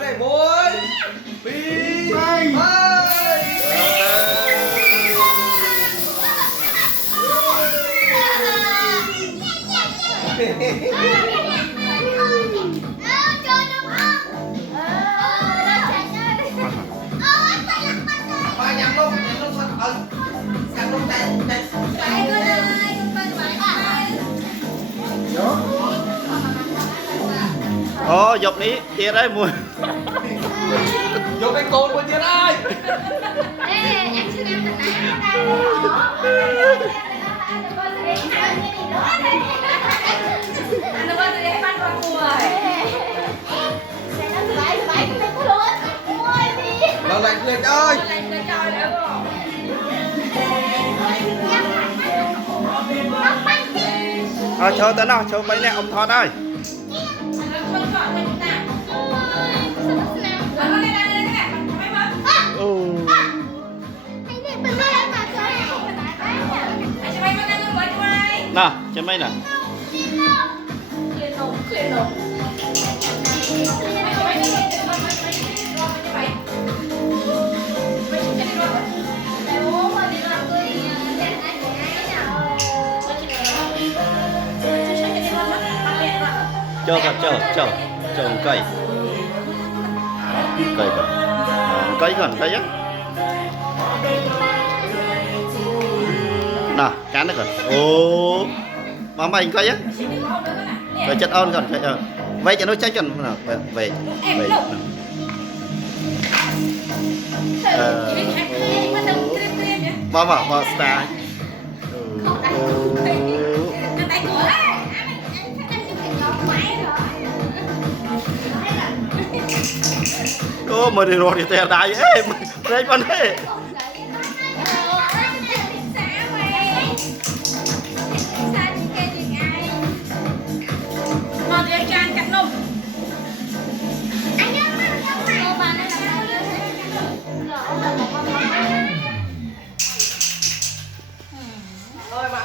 qua đây bốn pi hai Ồ, dọc ní, tiệt đấy mùi. dọc cái cồn của tiệt ai? Em xin em thật Nó lạnh lên ơi. Cho tao nào, cho mấy nè ông Thon ơi. Nào, cho mấy nè. Cho một cây. Cây còn. Cây á. Nào, cán nó còn. Ồ. Mà mày cây á. Cây chất on còn, cây vậy cho nó chắc cần nào, về. Mà star. Ô mà đi rồi thì tè đại ấy, đây con đấy. Ơi mà